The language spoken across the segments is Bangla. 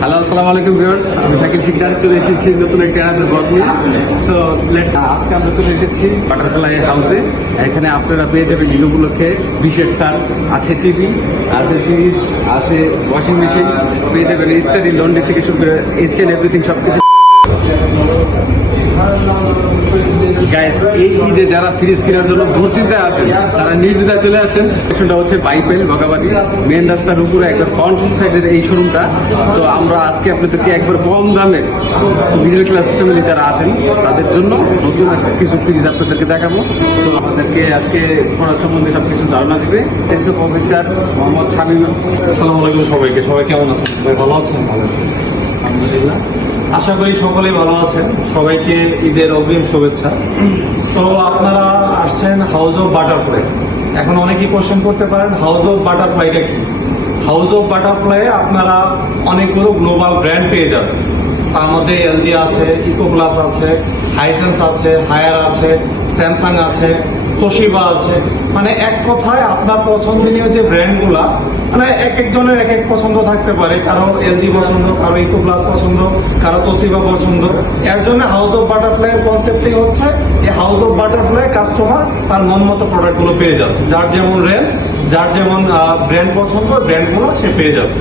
হ্যালো আসসালামু আলাইকুম ভিউয়ার্স আমি শাকিল শিকদার, চলে এসেছি নতুন একটি অ্যাপের গল্প নিয়ে। সো লেটস আজকে আমরা চলে এসেছি বাটারফ্লাই হাউসে এখানে আপনারা পেয়ে যাবেন উপলক্ষে বিশেষ সার, আছে টিভি আছে ফ্রিজ আছে ওয়াশিং মেশিন পেয়ে যাবেন ইস্তারি লন্ড্রি থেকে শুরু করে এসছেন এভরিথিং সব কিছু গাইস এই ঈদে যারা ফ্রিজ কেনার জন্য দুশ্চিন্তায় আছেন তারা নির্দ্বিধায় চলে আসেন শোরুমটা হচ্ছে বাইপেল বগাবাড়ি। মেন রাস্তার উপরে একবার ফ্রন্ট সাইডের এই শোরুমটা তো আমরা আজকে আপনাদেরকে একবার কম দামে মিডল ক্লাস ফ্যামিলি যারা আছেন তাদের জন্য নতুন কিছু ফ্রিজ আপনাদেরকে দেখাবো। তো আমাদেরকে আজকে প্রোডাক্ট সম্বন্ধে সব কিছু ধারণা দিবে। Sales officer Mohammad Shamim. আসসালামু আলাইকুম সবাইকে। সবাই কেমন আছেন? ভালো আছেন। আলহামদুলিল্লাহ। আশা করি সকলেই ভালো আছেন। সবাইকে ঈদের অগ্রিম শুভেচ্ছা। তো আপনারা আসছেন হাউস অফ বাটারফ্লাই এখন অনেকেই কোশ্চেন করতে পারেন হাউস অফ বাটারফ্লাইটা কি? হাউস অফ বাটারফ্লাই আপনারা অনেকগুলো গ্লোবাল ব্র্যান্ড পেয়ে যাবেন। তার মধ্যে এলজি আছে ইকো প্লাস আছে হাইসেন্স আছে হায়ার আছে স্যামসাং আছে তোশিবা আছে। মানে এক কথায় আপনার পছন্দনীয় যে ব্র্যান্ডগুলা মানে এক একজনের এক এক পছন্দ থাকতে পারে। কারও এলজি পছন্দ, কারও ইকো প্লাস পছন্দ, কারও তোশিবা পছন্দ। এর জন্য হাউস অফ বাটারফ্লাই এর কনসেপ্টই হচ্ছে এই হাউস অফ বাটারফ্লাই কাস্টমার তার মন মতো প্রোডাক্টগুলো পেয়ে যাবে। যার যেমন রেঞ্জ যার যেমন ব্র্যান্ড পছন্দ ব্র্যান্ডগুলো সে পেয়ে যাবে।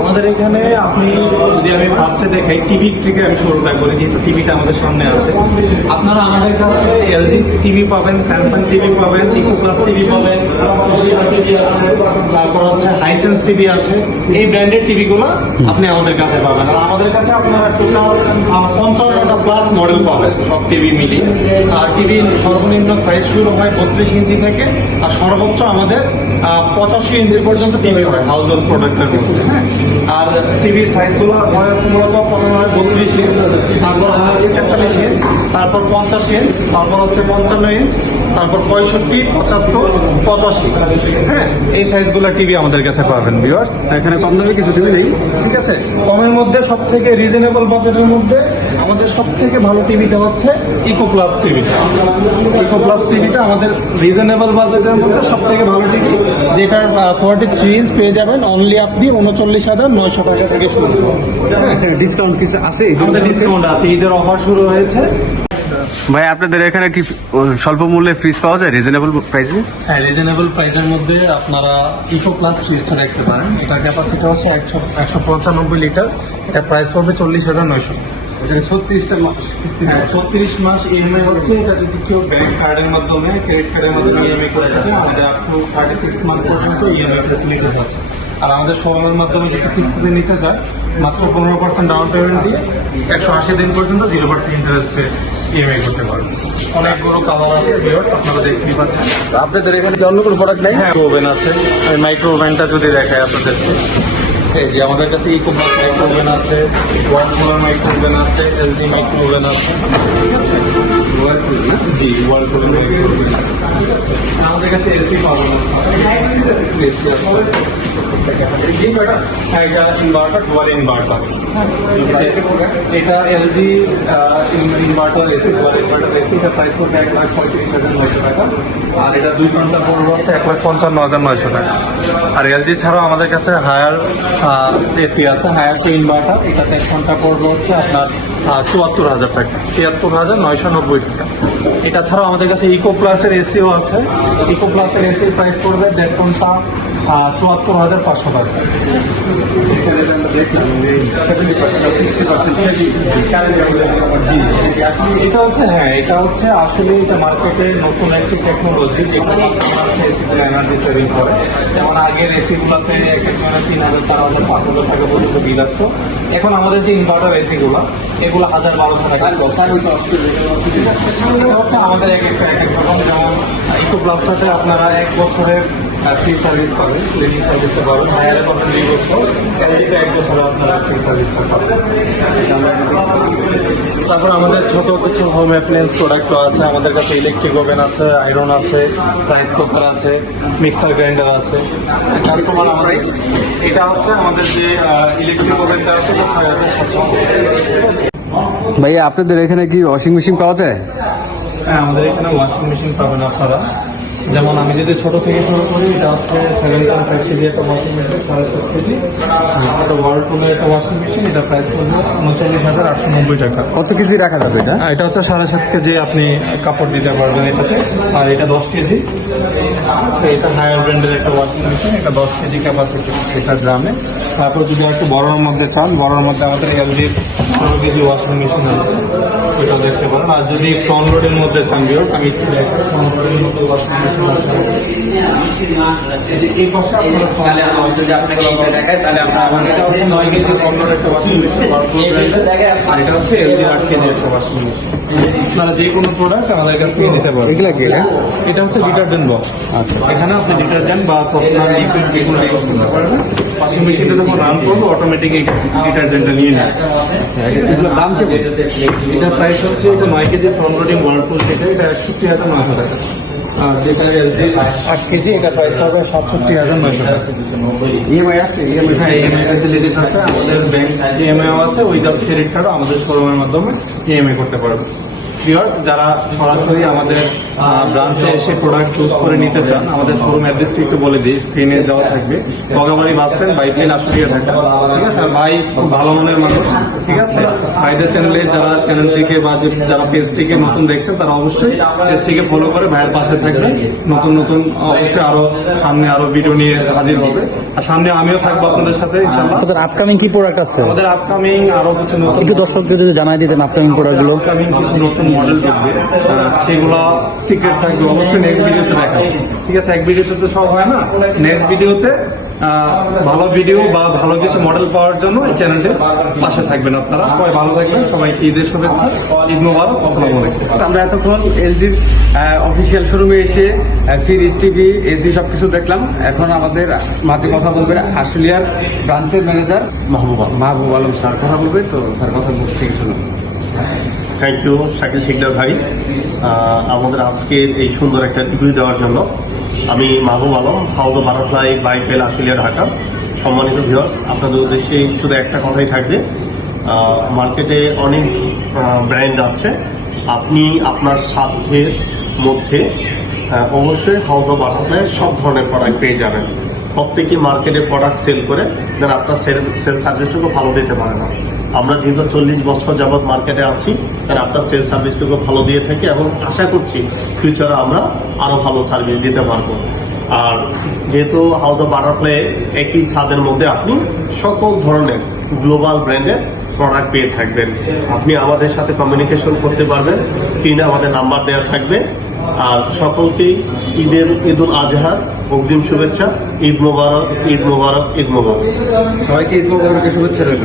আমাদের এখানে আপনি যদি আমি ফার্স্টে দেখাই টিভি থেকে আমি শুরুটা করি, যেহেতু টিভিটা আমাদের সামনে আছে। আপনারা আমাদের কাছে এলজি টিভি পাবেন স্যামসাং টিভি পাবেন ইকো প্লাস টিভি পাবেন তারপর হচ্ছে হাইসেন্স টিভি আছে। এই ব্র্যান্ডের টিভিগুলো আপনি আমাদের কাছে পাবেন। আর আমাদের কাছে আপনারা টোটাল প্লাস পাবেন সব টিভি মিলিয়ে। আর টিভি সর্বনিম্ন সাইজ শুরু হয় বত্রিশ ইঞ্চি থেকে আর সর্বোচ্চ আমাদের পঁচাশি ইঞ্চি পর্যন্ত টিভি হয় হাউস হোল্ড প্রোডাক্টের মধ্যে হ্যাঁ? আর টিভির সাইজগুলো হয় হচ্ছে মূলত প্রথমে হয় বত্রিশ ইঞ্চ তারপর হয় হচ্ছে তেতাল্লিশ ইঞ্চ তারপর পঞ্চাশ ইঞ্চ তারপর হচ্ছে পঞ্চান্ন ইঞ্চ তারপর পঁয়ষট্টি পঁচাত্তর পঁচাশি হ্যাঁ? এই সাইজগুলো টিভি আমাদের কাছে পাবেন ভিউয়ার্স এখানে কম দামে কিছু টিভি নেই। ঠিক আছে? কমের মধ্যে সব থেকে রিজনেবল বাজেটের মধ্যে আমাদের সব থেকে ভালো টিভিটা হচ্ছে ইকো প্লাস টিভিটা ইকো প্লাস টিভিটা আমাদের রিজনেবল বাজেটের মধ্যে সব থেকে ভালো টিভি যেটার ফোর্টি থ্রি ইঞ্চ পেয়ে যাবেন অনলি আপনি উনচল্লিশ হাজার নয়শো টাকা থেকে শুরু। হ্যাঁ ডিসকাউন্ট কিছু আছে? আমাদের ডিসকাউন্ট আছে ঈদের অফার শুরু হয়েছে। ভাই আপনাদের এখানে কি স্বল্প মূল্যে ফ্রিজ পাওয়া যায়? রিজনেবল প্রাইসে হ্যাঁ রিজনেবল প্রাইসের মধ্যে আপনারা ইকো প্লাস ফ্রিজটা দেখতে পারেন। এটার ক্যাপাসিটি হচ্ছে একশো একশো পঁচানব্বই লিটার এটার প্রাইস পড়বে চল্লিশ হাজার নয়শো। ছত্রিশটা মাস কিস্তি হ্যাঁ ছত্রিশ মাস ইএমআই হচ্ছে এটা যদি কেউ ব্যাংক কার্ডের মাধ্যমে ক্রেডিট কার্ডের মাধ্যমে ইএমআই করে থাকে আমাদের up to thirty six month পর্যন্ত ইএমআই ফেসিলিটিস আছে। আর আমাদের সময়ের মাধ্যমে যদি কিস্তিতে নিতে যায় মাত্র পনেরো পার্সেন্ট ডাউন পেমেন্ট দিয়ে একশো আশি দিন পর্যন্ত জিরো পার্সেন্ট ইন্টারেস্টে ইএমআই করতে পারবেন অনেকগুলো কালার আছে ভিউয়ার্স আপনারা দেখতেই পাচ্ছেন। আপনাদের এখানে অন্য কোনো প্রোডাক্ট নাই? হ্যাঁ ওভেন আছে। মাইক্রো ওভেনটা যদি দেখায় আপনাদেরকে। এই যে আমাদের কাছে ইকো মাইক্রো ওভেন আছে ওয়ার্লপুলের মাইক্রো ওভেন আছে এলজি মাইক্রো ওভেন আছে। জি ওয়ার্লপুলের মাইক্রো ওভেন আমাদের কাছে এসি পাবেন এসি আছে এটা ইনভার্টার ডুয়াল ইনভার্টার এটা LG inverter AC dual inverter AC এটা প্রাইস পড়বে এক লাখ পঁয়ত্রিশ হাজার নয়শো টাকা। আর এটা দুই ঘণ্টা পড়বে হচ্ছে এক লাখ পঞ্চান্ন হাজার নয়শো টাকা। আর এলজি ছাড়াও আমাদের কাছে হায়ার এসি আছে হায়ার ইনভার্টার এটাতে ঘণ্টা পড়বে হচ্ছে আপনার চুয়াত্তর হাজার টাকা, তিয়াত্তর হাজার নয়শো নব্বই টাকা। এটা ছাড়াও আমাদের কাছে ইকো প্লাসের এসিও আছে। ইকো প্লাসের এসির প্রাইস পড়বে দেড় ঘণ্টা চুয়াত্তর হাজার পাঁচশো টাকা। এটা হচ্ছে হ্যাঁ এটা হচ্ছে আসলে এটা মার্কেটে নতুন একটি টেকনোলজি এসিতে এনার্জি সেভিং করে যেমন আগের এসিগুলোতে এক একজনের তিন হাজার, চার হাজার, পাঁচ হাজার টাকা পর্যন্ত বিল আসতো এখন আমাদের যে ইনভার্টার এসিগুলো এগুলো হাজার বারোশো টাকা। হচ্ছে আমাদের এক একটা এক এক রকম যেমন ইকো প্লাস্টারতে আপনারা এক বছরের ফ্রি সার্ভিস পাবেন ক্লিনিং সার্ভিসটা পাবেন। হায়ারে পাবেন দুই বছর এলজিতে এক বছরে আপনারা ফ্রি সার্ভিসটা পাবেন। তারপর আমাদের ছোট কিছু হোম অ্যাপ্লায়েন্স প্রোডাক্টও আছে। আমাদের কাছে ইলেকট্রিক ওভেন আছে আয়রন আছে রাইস কুকার আছে মিক্সার গ্রাইন্ডার আছে। কাস্টমার আমাদের এটা হচ্ছে আমাদের যে ইলেকট্রিক ওভেনটা আছে ছয় হাজার সাতশো। ভাইয়া আপনাদের এখানে কি ওয়াশিং মেশিন পাওয়া যায়? হ্যাঁ আমাদের এখানে ওয়াশিং মেশিন পাবেন আপনারা। যেমন আমি যদি ছোট থেকে শুরু করি এটা হচ্ছে সেভেন পয়েন্ট ফাইভ কেজি একটা ওয়াশিং মেশিন সাড়ে সাত কেজি একটা ওয়ার্ল্ডপুলের একটা ওয়াশিং মেশিন এটা প্রাইস পড়বে উনচল্লিশ হাজার আটশো নব্বই টাকা। কত কেজি রাখা যাবে এটা? এটা হচ্ছে সাড়ে সাত কেজি আপনি কাপড় দিতে পারবেন এটাতে। আর এটা দশ কেজি এটা হায়ার ব্র্যান্ডের একটা ওয়াশিং মেশিন এটা দশ কেজি ক্যাপাসিটি এটা গ্রামে। তারপর যদি একটু বড়োর মধ্যে চান বড়োর মধ্যে আমাদের এলজির ষোলো কেজি ওয়াশিং মেশিন আছে দেখতে পারেন। আর যদি ফ্রন্ট লোডের মধ্যে চান আমি ফ্রন্ট লোডের মধ্যে ওয়াশিং মেশিন আছে। এই পাশে আপনারা যদি আপনাকে এইটা দেখাই তাহলে আমরা আমার এটা হচ্ছে নয় কেজি ফ্রন্ট লোড একটা ওয়াশিং মেশিন আর এটা হচ্ছে এলজির আট কেজি একটা ওয়াশিং মেশিন আপনারা যে কোনো প্রোডাক্ট আমাদের কাছ থেকে নিতে পারবেন এটা? এটা হচ্ছে ডিটারজেন্ট বক্স আচ্ছা এখানে আপনি ডিটারজেন্ট বা সফটওয়্যার লিকুইড যে কোনো ইউজ করতে ওয়াশিং মেশিনটা যখন রান করবে অটোমেটিক ডিটারজেন্টটা নিয়ে নেয় এগুলোর দাম কেমন এটা প্রাইস হচ্ছে এটা নয় কেজি ফ্রন্ট লোডিং ওয়ার্লপুল সেটা এটা একষট্টি হাজার নয়শো টাকা। আর যেখানে আট কেজি এটা প্রাইস হবে সাতষট্টি হাজার নয়শো টাকা। ইএমআই আছে ইএমআই হ্যাঁ ইএমআই ফ্যাসিলিটিস আছে। আমাদের ব্যাংক ইএমআই আছে ওই জাস্ট ক্রেডিট কার্ডও আমাদের শোরুমের মাধ্যমে ইএমআই করতে পারবে। ভিউয়ার্স যারা সরাসরি আমাদের ব্রাঞ্চে এসে প্রোডাক্ট চুজ করে নিতে চান আমাদের শোরুম অ্যাড্রেসটি একটু বলে দিই স্ক্রিনে দেওয়া থাকবে। Bagabari bus stand bike lane Ashulia Dhaka. ঠিক আছে? আর ভাই খুব ভালো মনের মানুষ ঠিক আছে? ভাইদের চ্যানেলে যারা চ্যানেল থেকে বা যারা পেজটিকে নতুন দেখছেন তারা অবশ্যই পেজটিকে ফলো করে ভাইয়ের পাশে থাকবে নতুন নতুন অবশ্যই আরও সামনে আরও ভিডিও নিয়ে হাজির হবে। আর সামনে আমিও থাকব আপনাদের সাথে আপনাদের আপকামিং কি প্রোডাক্ট আছে? আমাদের আপকামিং আরও কিছু নতুন একটু দর্শকদের যদি জানাই দিতেন আপকামিং প্রোডাক্টগুলো আপকামিং কিছু নতুন মডেল থাকবে সেগুলো সিক্রেট থাকবে অবশ্যই নেক্সট ভিডিওতে দেখাবো। ঠিক আছে এক ভিডিওতে তো সব হয় না? নেক্সট ভিডিওতে ভালো ভিডিও বা ভালো কিছু মডেল পাওয়ার জন্য এই চ্যানেলটি পাশে থাকবেন আপনারা। সবাই ভালো থাকবেন সবাইকে ঈদের শুভেচ্ছা। ঈদ মোবারক আসসালামু আলাইকুম। আমরা এতক্ষণ এলজির অফিসিয়াল শোরুমে এসে ফ্রিজ টিভি এসি সবকিছু দেখলাম। এখন আমাদের মাঝে কথা বলবে আশুলিয়ার ব্রাঞ্চের ম্যানেজার মাহবুব। মাহবুব আলম স্যার। কথা বলবে তো স্যার কথা মুখ থেকে শুনুন। থ্যাংক ইউ শাকিল শিকদার ভাই। আমাদের আজকের এই সুন্দর একটা রিভিউ দেওয়ার জন্য আমি Mahbub Alam House of Butterfly Baipail Ashulia Dhaka সম্মানিত ভিউয়ার্স আপনাদের উদ্দেশ্যে শুধু একটা কথাই থাকবে। মার্কেটে অনেক ব্র্যান্ড আছে। আপনি আপনার সাধ্যের মধ্যে অবশ্যই হাউস অফ বাটারফ্লাই সব ধরনের প্রোডাক্ট পেয়ে যাবেন। প্রত্যেকে মার্কেটে প্রোডাক্ট সেল করে দেন আপনার সেল সেল সার্ভিসটুকু ভালো দিতে পারে না। আমরা দীর্ঘ চল্লিশ বছর যাবৎ মার্কেটে আছি, আর আপনার সেল সার্ভিসটুকু ভালো দিয়ে থাকি, এবং আশা করছি ফিউচারে আমরা আরও ভালো সার্ভিস দিতে পারব। আর যেহেতু হাউস অফ বাটারফ্লাই একই ছাদের মধ্যে, আপনি সকল ধরনের গ্লোবাল ব্র্যান্ডের প্রোডাক্ট পেয়ে থাকবেন। আপনি আমাদের সাথে কমিউনিকেশন করতে পারবেন স্ক্রিনে আমাদের নাম্বার দেওয়া থাকবে। আর সকলকেই ঈদের ঈদ উল আজহার অগ্রিম শুভেচ্ছা, ঈদ মোবারক ঈদ মোবারক ঈদ মোবারক। সবাইকে ঈদ মোবারকের শুভেচ্ছা রইল।